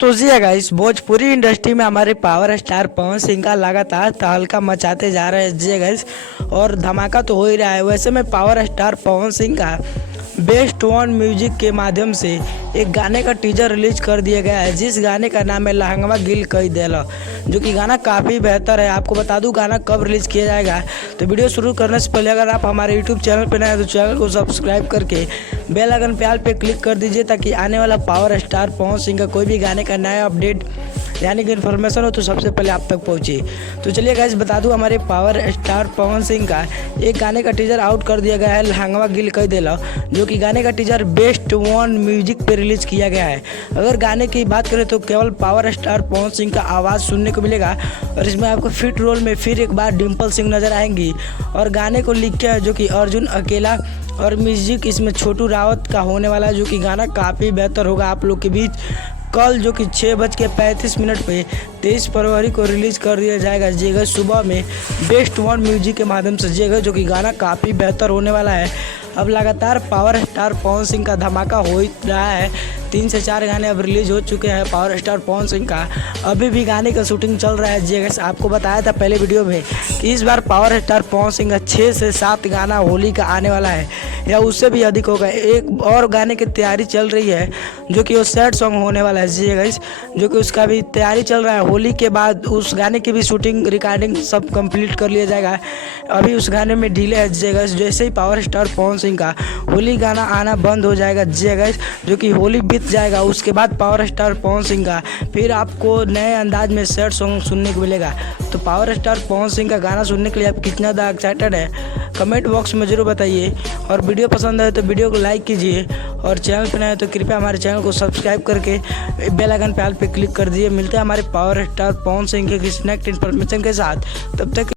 तो जी है guys, Bhojpuri industry में हमारे पावर स्टार पवन सिंह का लगातार तहलका मचाते जा रहे हैं जी गाइस। और धमाका तो हो ही रहा है। वैसे में पावर स्टार पवन सिंह का बेस्ट वन म्यूजिक के माध्यम से एक गाने का टीजर रिलीज कर दिया गया है, जिस गाने का नाम है लहंगवा गिल कई देला, जो कि गाना काफ़ी बेहतर है। आपको बता दूं गाना कब रिलीज किया जाएगा। तो वीडियो शुरू करने से पहले अगर आप हमारे यूट्यूब चैनल पर नए हैं तो चैनल को सब्सक्राइब करके बेल आइकन पे ऑल पे क्लिक कर दीजिए, ताकि आने वाला पावर स्टार पवन सिंह का कोई भी गाने का नया अपडेट यानी कि इन्फॉर्मेशन हो तो सबसे पहले आप तक पहुंचे। तो चलिए गाइस, बता दूं हमारे पावर स्टार पवन सिंह का एक गाने का टीजर आउट कर दिया गया है, लहंगवा गिल कई देला, जो कि गाने का टीजर बेस्ट वन म्यूजिक पे रिलीज किया गया है। अगर गाने की बात करें तो केवल पावर स्टार पवन सिंह का आवाज़ सुनने को मिलेगा, और इसमें आपको फिट रोल में फिर एक बार डिम्पल सिंह नजर आएंगी। और गाने को लिखे है जो कि अर्जुन अकेला, और म्यूजिक इसमें छोटू रावत का होने वाला है, जो कि गाना काफ़ी बेहतर होगा आप लोग के बीच। कल जो कि 6:35 पे 23 फरवरी को रिलीज़ कर दिया जाएगा जेगा सुबह में बेस्ट वन म्यूजिक के माध्यम से जेगा, जो कि गाना काफ़ी बेहतर होने वाला है। अब लगातार पावर स्टार पवन सिंह का धमाका हो ही रहा है। 3 से 4 गाने अब रिलीज हो चुके हैं पावर स्टार पवन सिंह का। अभी भी गाने का शूटिंग चल रहा है। जैसे आपको बताया था पहले वीडियो में कि इस बार पावर स्टार पवन सिंह का 6 से 7 गाना होली का आने वाला है, या उससे भी अधिक होगा। एक और गाने की तैयारी चल रही है जो कि वो सैड सॉन्ग होने वाला है जी गाइस, जो कि उसका भी तैयारी चल रहा है। होली के बाद उस गाने की भी शूटिंग रिकॉर्डिंग सब कंप्लीट कर लिया जाएगा। अभी उस गाने में डिले है जी गाइस। जैसे ही पावर स्टार पवन सिंह का होली गाना आना बंद हो जाएगा जी गाइस, जो कि होली बीत जाएगा, उसके बाद पावर स्टार पवन सिंह का फिर आपको नए अंदाज में सैड सॉन्ग सुनने को मिलेगा। तो पावर स्टार पवन सिंह का गाना सुनने के लिए आप कितना ज़्यादा एक्साइटेड है कमेंट बॉक्स में जरूर बताइए। और वीडियो पसंद आए तो वीडियो को लाइक कीजिए, और चैनल पर नए हैं तो कृपया हमारे चैनल को सब्सक्राइब करके बेल आइकन पे ऑल पे क्लिक कर दीजिए। मिलते हैं हमारे पावर स्टार पवन सिंह के किसी नेक्स्ट इन्फॉर्मेशन के साथ, तब तक